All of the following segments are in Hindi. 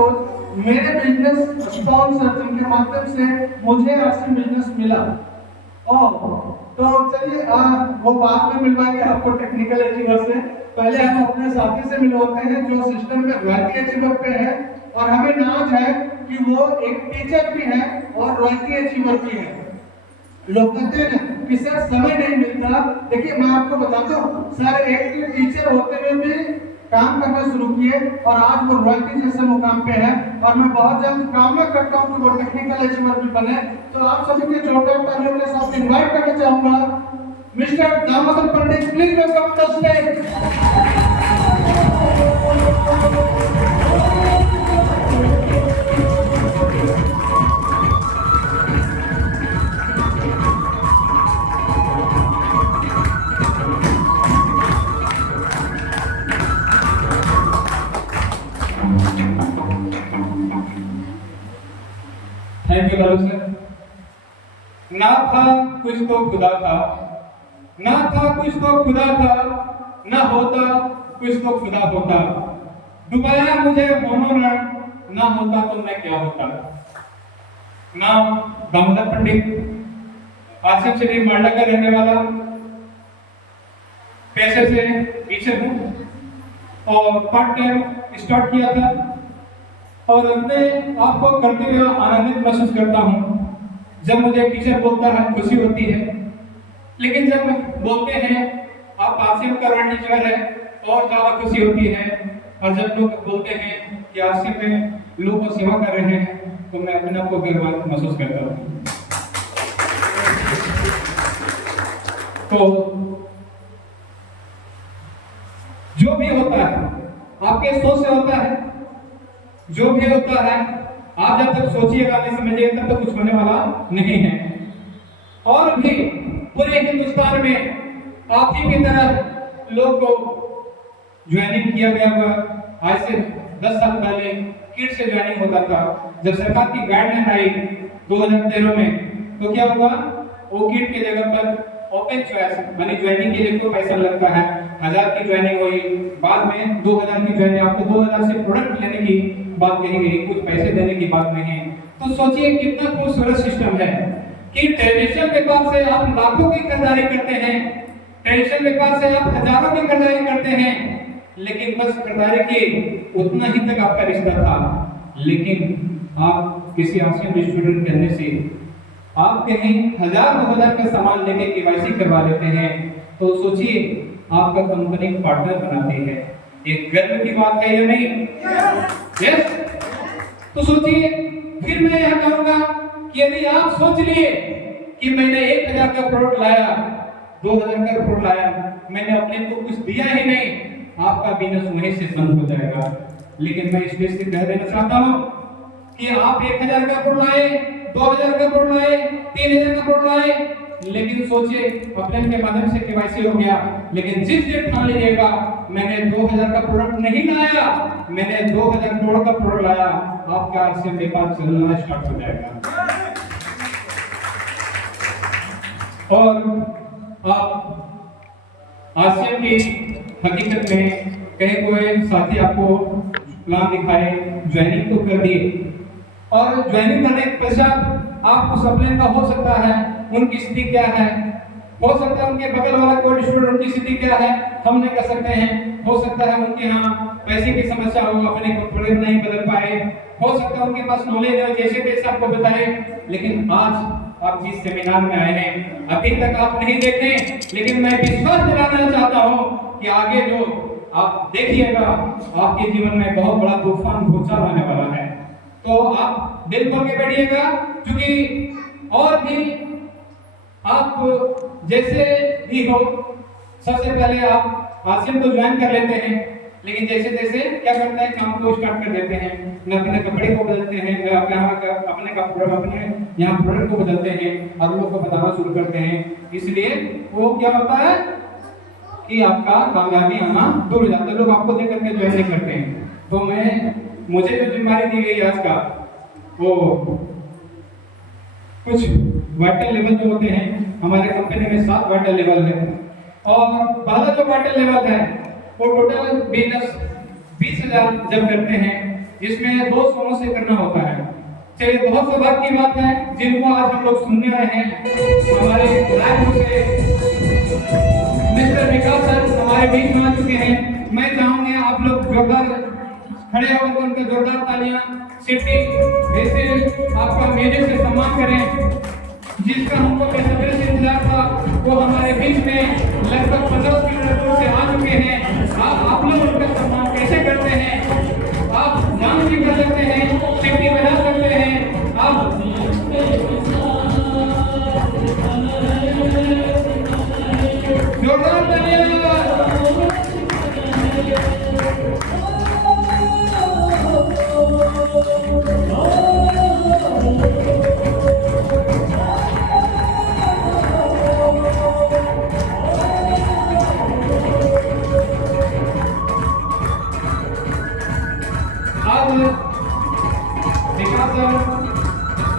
सोच मेरे बिजनेस स्पॉन्सर जिनके माध्यम से मुझे आसिम बिजनेस मिला। और तो चलिए वो बाद में मिलवाएंगे आपको टेक्निकल अचीवर से। पहले हम अपने साथी से मिलवाते हैं जो सिस्टम में रॉयल्टी अचीवर पे है, और हमें नाज है कि वो एक टीचर भी है और रॉयल्टी अचीवर भी है। लोग कहते हैं ना कि सर समय नहीं मिलता। देखिए मैं आपको बताता हूँ, सर एक टीचर होते हुए भी काम करना शुरू किए और आज वो रॉयल्टी जैसे मुकाम पे है, और मैं बहुत जल्द कामना करता हूँ कि वो टेक्निकल अचीवर भी बने। तो आप सभी के जोरदार तालियों के साथ इनवाइट करना चाहूंगा mister Damodar Pandit, please welcome to stage. Thank you Lalu sir. ना था कुछ तो खुदा था, ना था कुछ तो खुदा था, ना होता कुछ तो खुदा होता, डुबाया मुझे होनो ना होता तो मैं क्या होता। नाम दामोदर पंडित, आसिम शरीफ मांडा का रहने वाला, पैसे से टीचर हूँ और पार्ट टाइम स्टार्ट किया था और अपने आप को करते हुए आनंदित महसूस करता हूँ। जब मुझे टीचर बोलता है खुशी होती है, लेकिन जब बोलते हैं आप आसिम का रॉयल टीचर है तो और ज्यादा खुशी होती है। और जब लोग बोलते हैं कि आसिम में लोगों को सेवा कर रहे हैं तो मैं अपने आप को गर्व महसूस करता हूँ। तो जो भी होता है आपके सोच से होता है, जो भी होता है आप जब तक सोचिएगा नहीं समझिएगा तब तक कुछ होने वाला नहीं है। और भी पूरे हिंदुस्तान में आप ही की तरह लोग को ज्वाइनिंग किया गया हुआ। आज से 10 साल पहले किट से ज्वाइनिंग होता था। जब सरकार की गाइडलाइन आई 2013 में तो क्या हुआ, वो किट की जगह पर ओपन चॉइस मानी ज्वाइनिंग के लिए कोई पैसा लगता है, 1000 की ज्वाइनिंग हुई, बाद में 2000 की ज्वाइनिंग, आपको 2000 से प्रोडक्ट लेने की बात कही गई, कुछ पैसे देने की बात नहीं। तो सोचिए कितना खूबसूरत सिस्टम है कि ट्रेडिशनल व्यापार से आप लाखों की खरीदारी करते हैं, ट्रेडिशनल व्यापार से आप हजारों की खरीदारी करते हैं, लेकिन बस खरीदारी के उतना ही तक आपका रिश्ता था। लेकिन आप किसी आसिम स्टूडेंट कहने से आप कहीं 1000-2000 का सामान लेके केवाईसी करवा लेते हैं, तो सोचिए आपका कंपनी पार्टनर बनाती है। एक गर्व की बात है या नहीं? यस। तो सोचिए, फिर मैं यह कहूंगा कि यदि आप सोच लिए कि मैंने 1000 का प्रोडक्ट लाया, 2000 का प्रोडक्ट लाया, मैंने अपने को कुछ दिया ही नहीं, आपका बिजनेस वहीं से बंद हो जाएगा। लेकिन मैं इसलिए से कह देना चाहता हूं कि आप 1000 का प्रोडक्ट लाए, 2000 का प्रोडक्ट लाए, 3000 का प्रोडक्ट लाए, लेकिन सोचिए अपने के माध्यम से केवाईसी हो गया, लेकिन जिस दिन ठान लीजिएगा मैंने 2000 का प्रोडक्ट नहीं लाया, मैंने 2000 करोड़ का प्रोडक्ट लाया, आपका आसिम व्यापार चलना स्टार्ट हो जाएगा। और आप आसिम की हकीकत में कहीं कोई साथी आपको प्लान दिखाए, ज्वाइनिंग तो कर दिए, और ज्वाइनिंग करने के पश्चात आपको सप्लाई का हो सकता है उनकी स्थिति क्या है, हो सकता है उनके बगल वाला कोई स्टूडेंट उनकी स्थिति क्या है हम नहीं कर सकते हैं, हो सकता है उनके यहाँ पैसे की समस्या हो, अपने को थोड़े नहीं बदल पाए, हो सकता है उनके पास नॉलेज हो जैसे तैसे आपको बताए। लेकिन आज आप जिस सेमिनार में आए हैं अभी तक आप नहीं देखे, लेकिन मैं विश्वास दिलाना चाहता हूँ कि आगे जो आप देखिएगा आपके जीवन में बहुत बड़ा तूफान भूचाल आने वाला है। तो आप दिल खोल के बैठिएगा, क्योंकि और भी आप जैसे भी हो, सबसे पहले आप आसिम को ज्वाइन कर लेते हैं, लेकिन जैसे जैसे क्या करते हैं काम को स्टार्ट कर देते हैं, न अपने कपड़े को बदलते हैं, न अपने यहाँ प्रोडक्ट को बदलते हैं और लोगों को बताना शुरू करते हैं। इसलिए वो क्या होता है कि आपका कामयाबी आना दूर हो जाता है, लोग आपको देख करके ज्वाइन नहीं करते हैं। तो मुझे जो जिम्मेदारी दी गई आज का, वो कुछ वाइटल लेवल जो होते हैं, हमारे कंपनी में 7 वाइटल लेवल है, और पहला जो वाइटल लेवल है वो टोटल बिजनेस 20,000 जब करते हैं जिसमें 2 समूह से करना होता है। चलिए, बहुत सौभाग्य की बात है जिनको आज हम लोग सुनने आए हैं, हमारे रायपुर से मिस्टर विकास सर हमारे बीच में आ चुके हैं। मैं चाहूंगा आप लोग जोरदार खड़े होकर उनका जोरदार तालियां सिटी वैसे आपका म्यूजिक से सम्मान करें। जिसका हमको बेसब्री से इंतजार था वो हमारे बीच में लगभग 15 किलोमीटर दूर से आ चुके हैं। आप लोग उनका सम्मान कैसे करते हैं? आप डांस भी कर सकते हैं, सिटी बजा सकते हैं। आप जोरदार तालियां। अब विकास सर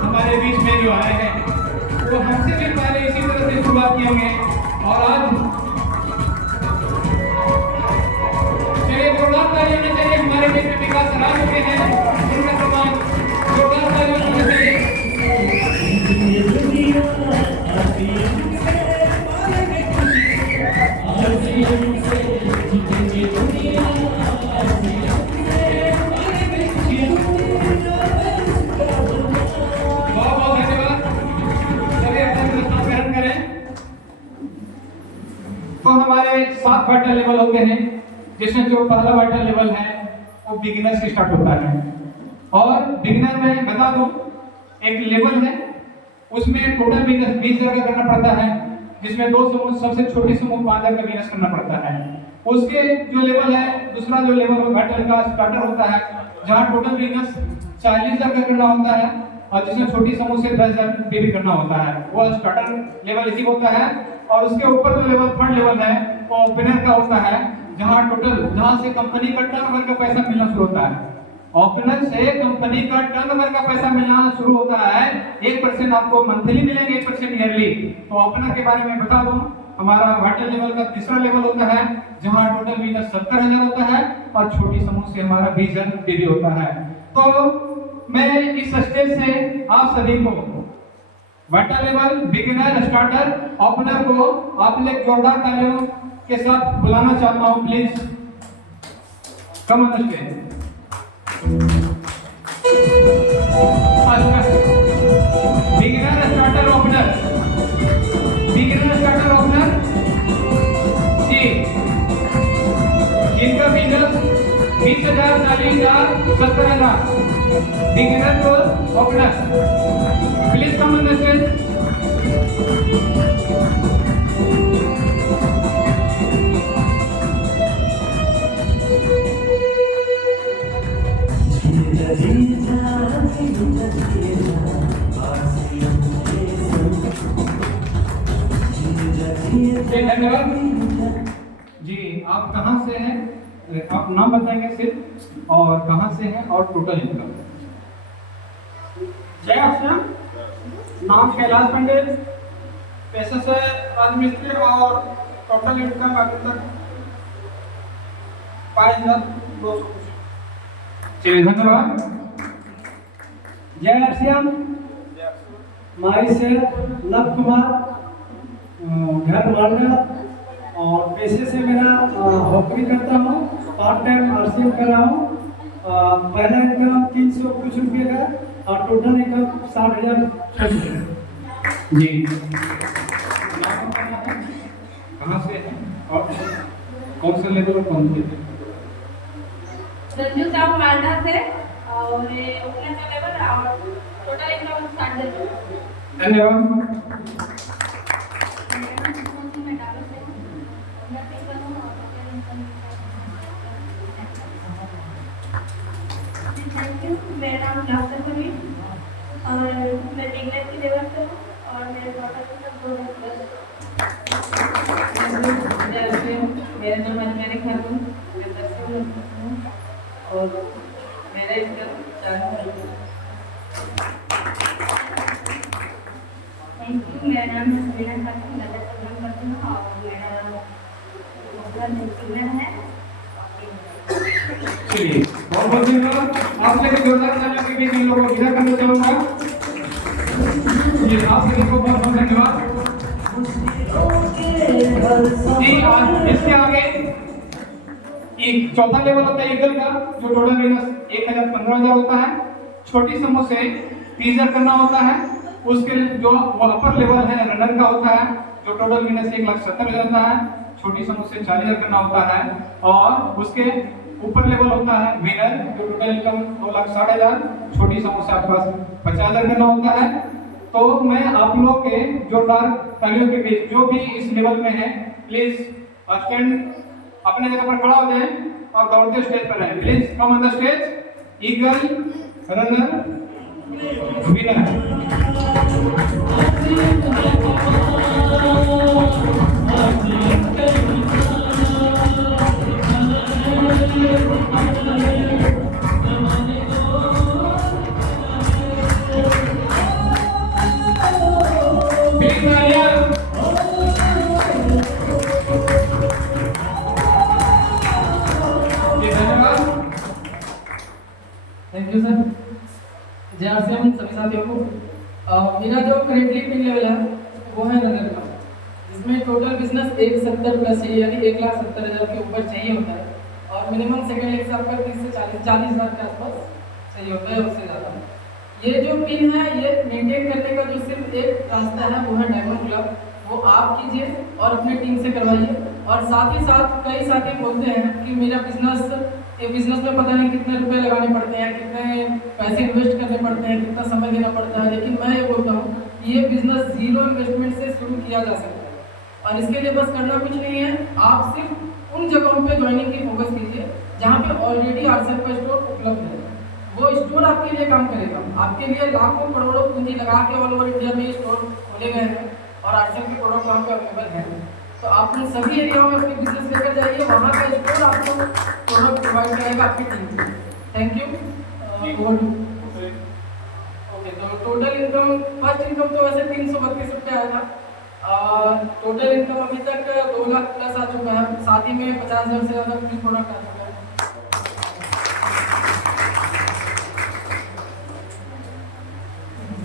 हमारे बीच में जो आए हैं वो हमसे भी पहले इसी तरह से शुरुआत किए होंगे और आज चलिए जोरदार तालियां होनी चाहिए। हमारे बीच में विकास सर आ चुके हैं, उनका सम्मान जोरदार तालियां होनी चाहिए। तो हमारे 7 वाइटल लेवल होते हैं, जिसमें जो पहला वाइटल लेवल है वो बिगिनर से स्टार्ट होता है। और बिगिनर में बता दूं एक लेवल है, उसमें टोटल बिजनेस 20,000 का करना पड़ता है, जिसमें 2 समूह सबसे छोटी समूह 5,000 का बिजनेस करना पड़ता है। उसके जो लेवल है, दूसरा जो लेवल वाइटल का स्टार्टर होता है, जहां टोटल बिजनेस 40,000 का करना होता है और जिसमें छोटी समूह से 10,000 पे भी करना होता है, वो स्टार्टर लेवल इसी होता है। और उसके ऊपर जो लेवल थर्ड लेवल है वो ओपनर का होता है, जहां से कंपनी का टर्नओवर का पैसा मिलना शुरू होता है। ओपनर से कंपनी का टर्नओवर का पैसा मिलना शुरू होता है। 1% आपको मंथली मिलेंगे, 1% ईयरली। तो ओपनर के बारे में बता दूं, हमारा वाइटल लेवल का तीसरा लेवल होता है, जहां टोटल बिजनेस 70,000 होता है और छोटी समूह से हमारा 20,000 भी होता है। तो मैं इस स्टेज से आप सभी को vital level, beginner, starter, opener को आप लोग जोरदार तालियों के साथ बुलाना चाहता हूं। Please come on the stage. Beginner, starter, opener, beginner, starter, opener ji, जिनका बिजनेस 20,000, 40,000, 70,000, बिगिनर को opener, please come on the stage. धन्यवाद जी। आप कहाँ से हैं? आप नाम बताएंगे सिर्फ, और कहाँ से हैं और टोटल इनकम। जय श्याम, नाम कैलाश पंडित, पेशे से राजमिस्त्री और टोटल इनकम अभी तक 5,200 कुछ। चलिए धन्यवाद। जय श्याम, माई से नव कुमार, घर मालदा, और पेशे से मेरा हॉकी करता हूँ, पार्ट टाइम आरसीएम कर रहा हूँ। पहला इनकम 300 कुछ रुपये का और टोटल इनकम 60,000 जी। कहाँ से हैं और कौन से लेवल पर कौन से? संजू साहब मालदा से, और ओपनर का लेवल और टोटल इनकम 60,000। धन्यवाद। मेरा नाम डॉक्टर समीर और मैं बिगनर की लेवल पे हूँ और मेरे डॉक्टर को सब 2 मेरा नाम अजमेरी खातून, मैं 10 हूँ और मेरा इनकम 4,000। Thank you. मेरा नाम समीना खातून, मैं 10 करती हूँ और मेरा बिगनर है। चलिए बहुत बहुत धन्यवाद। आप सभी जोरदार तालियों के बीच इन लोगों को विदा करना चाहूंगा। जी आप सभी को बहुत बहुत धन्यवाद। जी इसके आगे एक चौथा लेवल होता है ईगल का, जो टोटल बिजनेस 1000-15,000 होता है। छोटी समूह से 30,000 करना होता है। उसके जो अपर लेवल है रनर का होता है, जो टोटल बिजनेस 1,70,000 होता है। छोटी समूह से 40,000 करना होता है। और उसके ऊपर लेवल होता है विनर, जो टोटल इनकम 2,60,000। छोटी समूह से आपके पास 50,000 करना होता है। तो मैं आप लोग के जोरदार तालियों के बीच जो भी इस लेवल में है, प्लीज स्टैंड अपने जगह पर खड़ा हो जाएं और दौड़ते स्टेज पर आए। Please come on the stage. Eagle, runner, winner. Thank you sir. जय आसियाम सभी साथियों को। मेरा जो करेंटली पिन लेवल है वो है रनर का, जिसमें टोटल बिजनेस 170 प्लस चाहिए, यानी 1,70,000 के ऊपर चाहिए होता है। और मिनिमम सेकंड लेग से आपका 30 से 40,000 के आसपास चाहिए होता है, उससे ज़्यादा। ये जो पिन है ये मेंटेन करने का जो सिर्फ एक रास्ता है वो है डायमंड क्लब। वो आप कीजिए और अपनी टीम से करवाइए। और साथ ही साथ कई साथी बोलते हैं कि मेरा बिजनेस में पता नहीं कितने रुपए लगाने पड़ते हैं, कितने पैसे इन्वेस्ट करने पड़ते हैं, कितना समय देना पड़ता है। लेकिन मैं ये बोलता हूँ कि ये बिजनेस 0 इन्वेस्टमेंट से शुरू किया जा सकता है। और इसके लिए बस करना कुछ नहीं है, आप सिर्फ उन जगहों पे ज्वाइनिंग की फोकस कीजिए जहाँ पे ऑलरेडी आरसेल का स्टोर उपलब्ध है। वो स्टोर आपके लिए काम करेगा। आपके लिए लाखों करोड़ों पूंजी लगा के ऑल ओवर इंडिया में स्टोर खोले गए हैं और आरसेल के प्रोडक्ट वहाँ पे अवेलेबल हैं। तो आप उन सभी एरियाओं में अपनी बिजनेस लेकर जाइए, वहाँ का स्टोर आपको प्रोडक्ट प्रोवाइड करेगा आपकी टीम को। Thank you. ओके, तो टोटल इनकम, फर्स्ट इनकम तो वैसे 332 रुपये आया था। टोटल इनकम अभी तक 2 लाख प्लस आ चुका है। साथ ही में 50,000 से ज़्यादा फ्री प्रोडक्ट आ चुका है।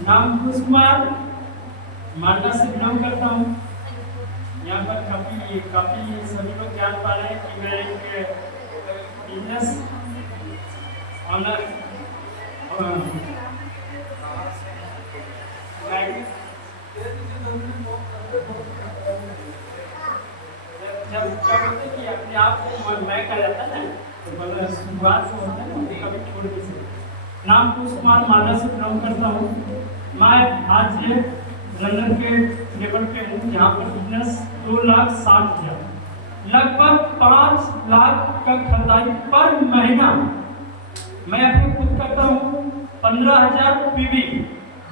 नाम कुश कुमार, मालदा से बिलोंग करता हूँ। यहाँ पर काफ़ी सभी लोग जान पा रहे हैं कि मैं एक बिजनेस ऑनर जब बोलते कि अपने आप को मैं कर जाता है तो मतलब शुरुआत से होता है ना, कभी छोड़ नहीं सकते। नाम कुश कुमार, मालदा से बिलोंग करता हूँ। मैं आज रनर के लेवल पे हूँ, जहाँ पर बिजनेस 2,60,000, लगभग 5 लाख का खरीदारी पर महीना। मैं अपने खुद करता हूँ 15,000 पीवी,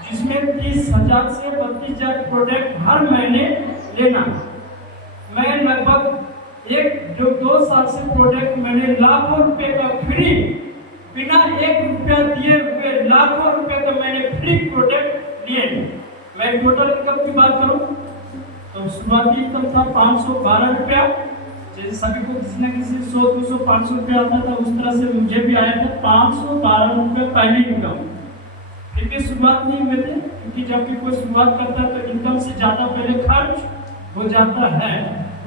जिसमें 30,000 से 32,000 प्रोडक्ट हर महीने लेना। मैं लगभग 1-2 साल से प्रोडक्ट मैंने लाखों रुपए का फ्री, बिना 1 रुपया दिए हुए लाखों रुपए का मैंने फ्री प्रोडक्ट लिए। मैं टोटल इनकम की बात करूं तो शुरुआती इनकम था 512 रुपया। जैसे सभी को किसी न किसी 100, 200, 500 रुपया आता था, उस तरह से मुझे भी आया था 512 रुपये पहली इनकम। फिर भी शुरुआत नहीं हुए थे, क्योंकि जब भी कोई शुरुआत करता है तो इनकम से ज़्यादा पहले खर्च हो जाता है,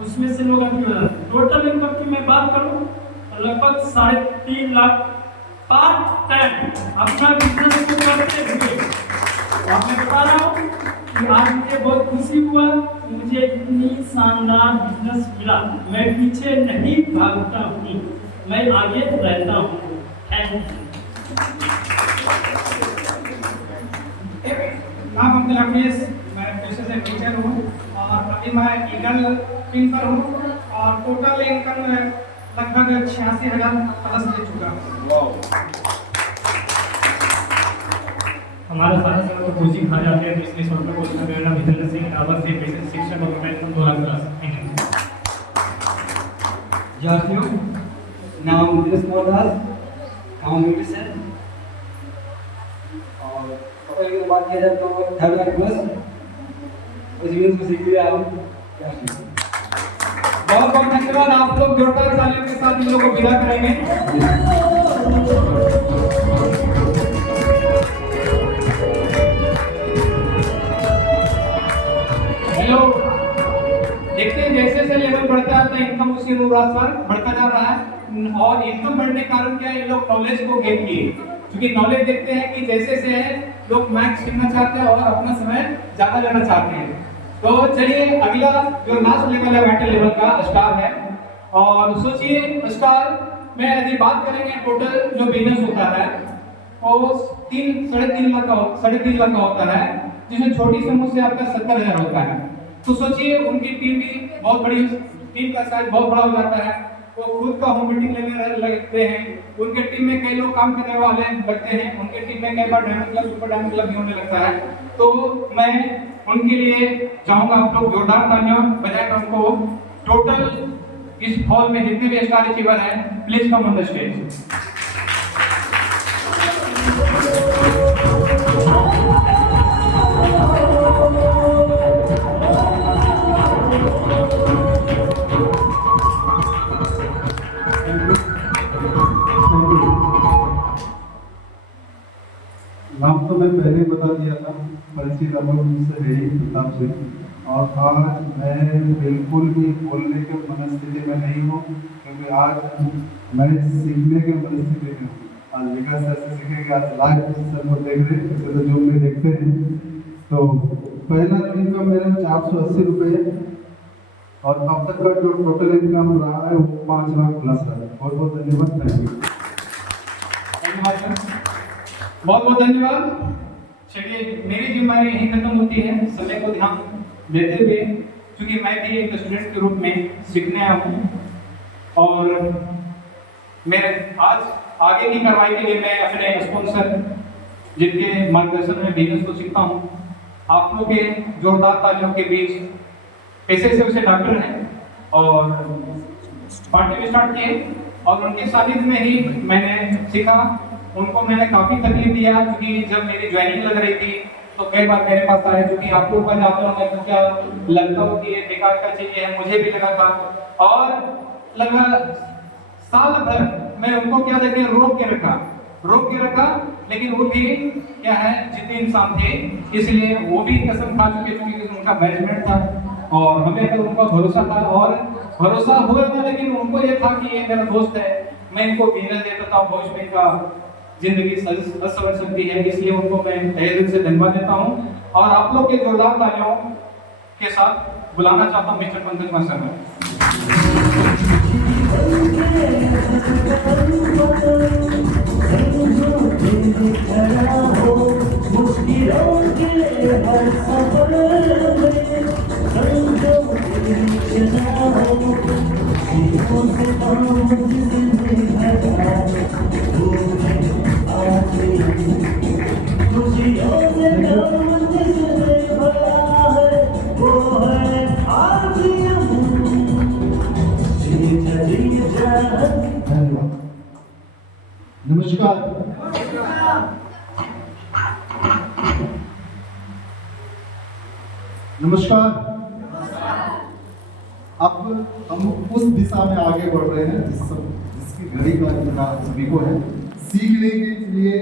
उसमें से लोग अभी हो जाते हैं। टोटल इनकम की मैं बात करूँ तो लगभग 3.5 लाख पार्ट टाइम अपना बिजनेस को करते हुए। अब मैं बता रहा हूँ कि आज मुझे बहुत खुशी हुआ, मुझे इतनी शानदार बिजनेस मिला। मैं पीछे नहीं भागता हूँ, मैं आगे रहता हूँ। Thank you. नाम अब्दुल हफीज, मैं पेशे से टीचर हूँ और अभी मैं ईगल पिन पर हूँ और टोटल इनकम लगभग 86,000 प्लस ले चुका हूँ। हमारा सारा समय तो कोचिंग खा जाते हैं, तो इसलिए छोटा कोचिंग का मेरा विद्यालय से आवाज से बेसिक शिक्षक और मैं एकदम 2 लाख क्लास। Thank you. विद्यार्थियों, नाम दिनेश कुमार दास, गाँव मिट्टी से। और टोटल की बात किया जाए तो 3 लाख प्लस उस बिजनेस को सीख लिया हूँ। बहुत बहुत धन्यवाद। आप लोग जोरदार तालियों के साथ इन लोगों को विदा करेंगे। अनुसार बढ़ता जा रहा है। और इनकम बढ़ने के कारण क्या है, ये लोग नॉलेज को गेन किए, क्योंकि नॉलेज देखते हैं कि जैसे से है लोग मैथ्स सीखना चाहते हैं और अपना समय ज्यादा लेना चाहते हैं। तो चलिए अगला जो लास्ट लेवल है वाइटल लेवल का स्टार है। और सोचिए स्टार में यदि बात करेंगे टोटल जो बिजनेस होता है वो 3-3.5 लाख का होता है, जिसमें छोटी समूह से आपका 70,000 होता है। तो सोचिए उनकी टीम भी बहुत बड़ी, टीम का साइज बहुत बड़ा हो जाता है। वो खुद का होम मीटिंग लेने लगते हैं, उनके टीम में कई लोग काम करने वाले लगते हैं, उनके टीम में कई बार diamond club, super diamond club भी होने लगता है। तो मैं उनके लिए चाहूंगा आप लोग जोरदार तालियां बजाकर उनको टोटल इस हॉल में जितने भी स्टार अचीवर हैं please come on the stage. नाम तो मैं पहले ही बता दिया था, परिचित आप लोग मुझसे है ही प्रताप से। और आज मैं बिल्कुल भी बोलने के मनस्थिति में नहीं हूँ, क्योंकि आज मैं सीखने के मनस्थिति में हूँ। आज विकास सर से सीखेंगे, आज लाइव सर को देख रहे हैं, तो जूम में देखते हैं। तो पहला इनकम मेरा 480 रुपये है और अब तक का जो टोटल इनकम रहा है वो 5 लाख प्लस रहा है। बहुत बहुत धन्यवाद, थैंक यू। धन्यवाद सर, बहुत बहुत धन्यवाद। चलिए मेरी जिम्मेदारी यही खत्म होती है, समय को ध्यान देते हुए, क्योंकि मैं भी एक स्टूडेंट के रूप में सीखने आया हूँ। और मैं आज आगे की कार्रवाई के लिए मैं अपने स्पॉन्सर जिनके मार्गदर्शन में बिजनेस को सीखता हूँ, आप लोग के जोरदार तालियों के बीच पैसे से उसे डॉक्टर हैं और पार्टी भी स्टार्ट किए। और उनके सानिध्य में ही मैंने सीखा, उनको मैंने काफ़ी तकलीफ दिया, क्योंकि जब मेरी ज्वाइनिंग लग रही थी तो कई बार मेरे पास आए, क्योंकि आपको ऊपर जाता हूँ मैं क्या लगता हूँ कि ये बेकार का चाहिए है, मुझे भी लगा था। और लगभग साल भर मैं उनको क्या देखे रोक के रखा, लेकिन वो भी क्या है जिद्दी इंसान थे, इसलिए वो भी कसम खा चुके, क्योंकि उनका मैनेजमेंट था और हमें तो उनका भरोसा था। और भरोसा हुआ था, लेकिन उनको ये था कि ये मेरा दोस्त है, मैं इनको बिजनेस देता था, भविष्य में का जिंदगी संवर सकती है, इसलिए उनको मैं तहे दिल से धन्यवाद देता हूँ। और आप लोग के जोरदार तालियों के साथ बुलाना चाहता हूँ मिस्टर पंकज मास्टर को। नमस्कार। नमस्कार। अब हम उस दिशा में आगे बढ़ रहे हैं जिसकी घड़ी का इंतजार सभी को है। सीखने के लिए